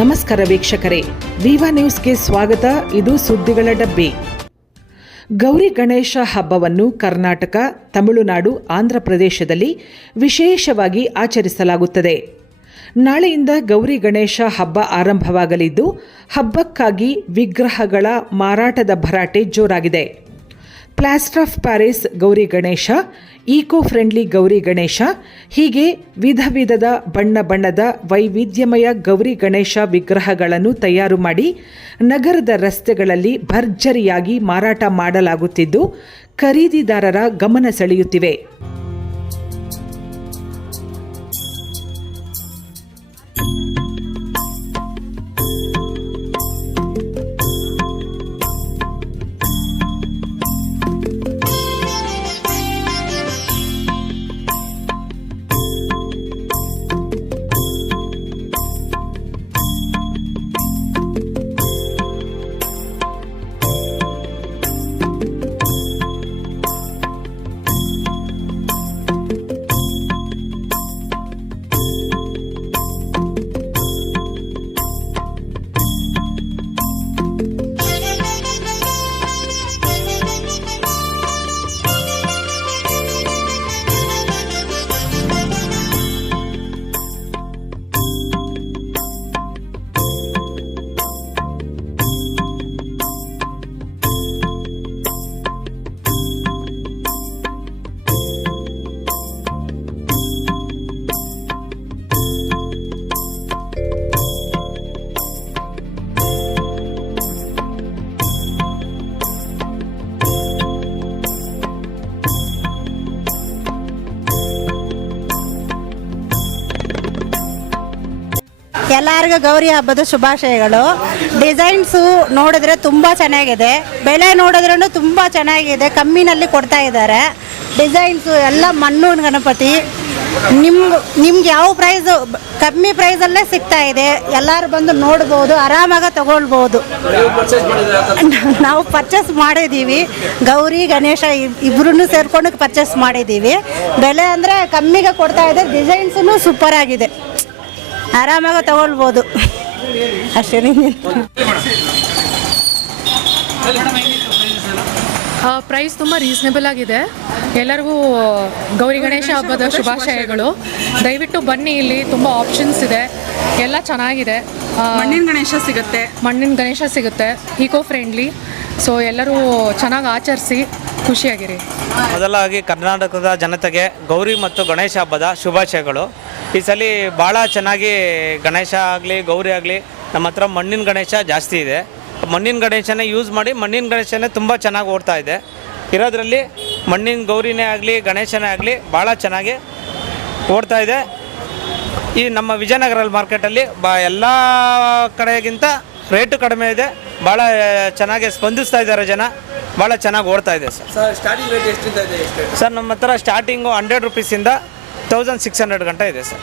ನಮಸ್ಕಾರ ವೀಕ್ಷಕರೇ, ವಿವಾ ನ್ಯೂಸ್ಗೆ ಸ್ವಾಗತ. ಇದು ಸುದ್ದಿಗಳ ಡಬ್ಬಿ. ಗೌರಿ ಗಣೇಶ ಹಬ್ಬವನ್ನು ಕರ್ನಾಟಕ, ತಮಿಳುನಾಡು, ಆಂಧ್ರಪ್ರದೇಶದಲ್ಲಿ ವಿಶೇಷವಾಗಿ ಆಚರಿಸಲಾಗುತ್ತದೆ. ನಾಳೆಯಿಂದ ಗೌರಿ ಗಣೇಶ ಹಬ್ಬ ಆರಂಭವಾಗಲಿದ್ದು, ಹಬ್ಬಕ್ಕಾಗಿ ವಿಗ್ರಹಗಳ ಮಾರಾಟದ ಭರಾಟೆ ಜೋರಾಗಿದೆ. Plaster of Paris Gauri Ganesha, eco friendly Gauri Ganesha, ಹೀಗೆ ವಿಧ ವಿಧದ ಬಣ್ಣ ಬಣ್ಣದ ವೈವಿಧ್ಯಮಯ ಗೌರಿ ಗಣೇಶ ವಿಗ್ರಹಗಳನ್ನು ತಯಾರು ಮಾಡಿ ನಗರದ ರಸ್ತೆಗಳಲ್ಲಿ ಭರ್ಜರಿಯಾಗಿ ಮಾರಾಟ ಮಾಡಲಾಗುತ್ತಿದ್ದು, ಖರೀದಿದಾರರ ಗಮನ ಸೆಳೆಯುತ್ತಿವೆ. ಎಲ್ಲರಿಗೂ ಗೌರಿ ಹಬ್ಬದ ಶುಭಾಶಯಗಳು. ಡಿಸೈನ್ಸು ನೋಡಿದ್ರೆ ತುಂಬ ಚೆನ್ನಾಗಿದೆ, ಬೆಲೆ ನೋಡಿದ್ರೂ ತುಂಬ ಚೆನ್ನಾಗಿದೆ, ಕಮ್ಮಿನಲ್ಲಿ ಕೊಡ್ತಾ ಇದ್ದಾರೆ. ಡಿಸೈನ್ಸು ಎಲ್ಲ ಮಣ್ಣು ಗಣಪತಿ ನಿಮ್ಗೆ ಯಾವ ಪ್ರೈಸು ಕಮ್ಮಿ ಪ್ರೈಸಲ್ಲೇ ಸಿಗ್ತಾ ಇದೆ. ಎಲ್ಲರೂ ಬಂದು ನೋಡ್ಬೋದು, ಆರಾಮಾಗಿ ತಗೊಳ್ಬೋದು. ನಾವು ಪರ್ಚೇಸ್ ಮಾಡಿದ್ದೀವಿ, ಗೌರಿ ಗಣೇಶ ಇಬ್ಬರೂ ಸೇರ್ಕೊಂಡು ಪರ್ಚೇಸ್ ಮಾಡಿದ್ದೀವಿ. ಬೆಲೆ ಅಂದರೆ ಕಮ್ಮಿಗೆ ಕೊಡ್ತಾ ಇದೆ, ಡಿಸೈನ್ಸೂ ಸೂಪರ್ ಆಗಿದೆ, ಆರಾಮಾಗಿ ತಗೊಳ್ಬೋದು ಅಷ್ಟೇ. ಪ್ರೈಸ್ ತುಂಬ ರೀಸನೇಬಲ್ ಆಗಿದೆ. ಎಲ್ಲರಿಗೂ ಗೌರಿ ಗಣೇಶ ಹಬ್ಬದ ಶುಭಾಶಯಗಳು. ದಯವಿಟ್ಟು ಬನ್ನಿ, ಇಲ್ಲಿ ತುಂಬ ಆಪ್ಷನ್ಸ್ ಇದೆ, ಎಲ್ಲ ಚೆನ್ನಾಗಿದೆ. ಮಣ್ಣಿನ ಗಣೇಶ ಸಿಗುತ್ತೆ, ಈಕೋ ಫ್ರೆಂಡ್ಲಿ. ಸೊ ಎಲ್ಲರೂ ಚೆನ್ನಾಗಿ ಆಚರಿಸಿ ಖುಷಿಯಾಗಿರಿ. ಮೊದಲಾಗಿ ಕರ್ನಾಟಕದ ಜನತೆಗೆ ಗೌರಿ ಮತ್ತು ಗಣೇಶ ಹಬ್ಬದ ಶುಭಾಶಯಗಳು. ಈ ಸಲ ಭಾಳ ಚೆನ್ನಾಗಿ ಗಣೇಶ ಆಗಲಿ ಗೌರಿ ಆಗಲಿ ನಮ್ಮ ಹತ್ರ ಮಣ್ಣಿನ ಗಣೇಶ ಜಾಸ್ತಿ ಇದೆ. ಮಣ್ಣಿನ ಗಣೇಶನೇ ಯೂಸ್ ಮಾಡಿ ಮಣ್ಣಿನ ಗಣೇಶನೇ ತುಂಬ ಚೆನ್ನಾಗಿ ಓಡ್ತಾ ಇದೆ. ಇರೋದ್ರಲ್ಲಿ ಮಣ್ಣಿನ ಗೌರಿನೇ ಆಗಲಿ ಗಣೇಶನೇ ಆಗಲಿ ಭಾಳ ಚೆನ್ನಾಗಿ ಓಡ್ತಾ ಇದೆ. ಈ ನಮ್ಮ ವಿಜಯನಗರ ಮಾರ್ಕೆಟಲ್ಲಿ ಎಲ್ಲ ಕಡೆಗಿಂತ ರೇಟು ಕಡಿಮೆ ಇದೆ, ಭಾಳ ಚೆನ್ನಾಗಿ ಸ್ಪಂದಿಸ್ತಾ ಇದ್ದಾರೆ ಜನ, ಭಾಳ ಚೆನ್ನಾಗಿ ಓಡ್ತಾ ಇದೆ. ಸರ್ ಸ್ಟಾರ್ಟಿಂಗ್ ರೇಟ್ ಎಷ್ಟಿದೆ? ಸರ್ ನಮ್ಮ ಹತ್ರ ಸ್ಟಾರ್ಟಿಂಗು 100 ರೂಪೀಸಿಂದ 1600 ಗಂಟೆ ಇದೆ ಸರ್.